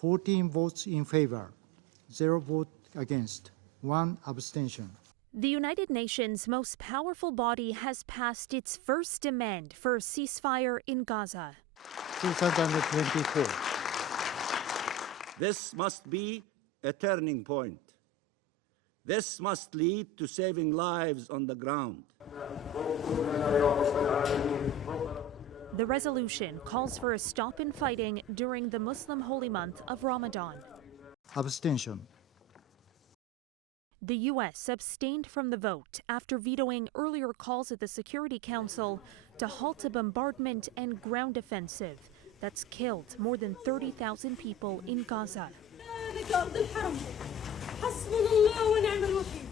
14 votes in favor, 0 vote against, 1 abstention. The United Nations' most powerful body has passed its first demand for a ceasefire in Gaza. 2024. This must be a turning point. This must lead to saving lives on the ground. The resolution calls for a stop in fighting during the Muslim holy month of Ramadan. Abstention. The U.S. abstained from the vote after vetoing earlier calls at the Security Council to halt a bombardment and ground offensive that's killed more than 30,000 people in Gaza.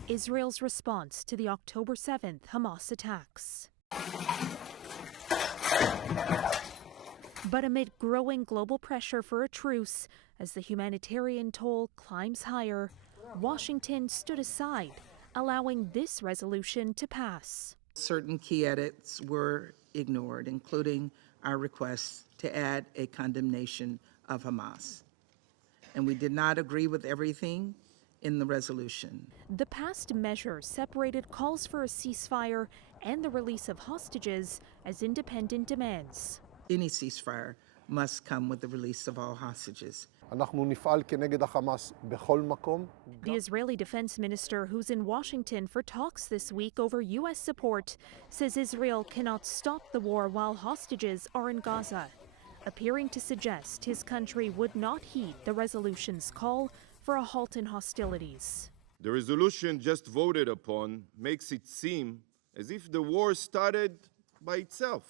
Israel's response to the October 7th Hamas attacks. But amid growing global pressure for a truce, as the humanitarian toll climbs higher, Washington stood aside, allowing this resolution to pass. Certain key edits were ignored, including our request to add a condemnation of Hamas. And we did not agree with everything in the resolution. The passed measure separated calls for a ceasefire and the release of hostages as independent demands. Any ceasefire must come with the release of all hostages. The Israeli defense minister, who's in Washington for talks this week over U.S. support, says Israel cannot stop the war while hostages are in Gaza, appearing to suggest his country would not heed the resolution's call for a halt in hostilities. The resolution just voted upon makes it seem as if the war started by itself.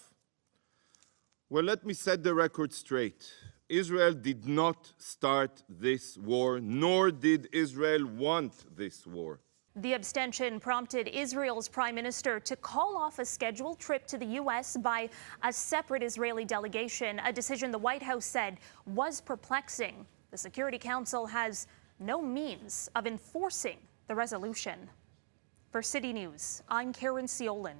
Well, let me set the record straight. Israel did not start this war, nor did Israel want this war. The abstention prompted Israel's prime minister to call off a scheduled trip to the U.S. by a separate Israeli delegation, a decision the White House said was perplexing. The Security Council has no means of enforcing the resolution. For City News, I'm Caryn Ceolin.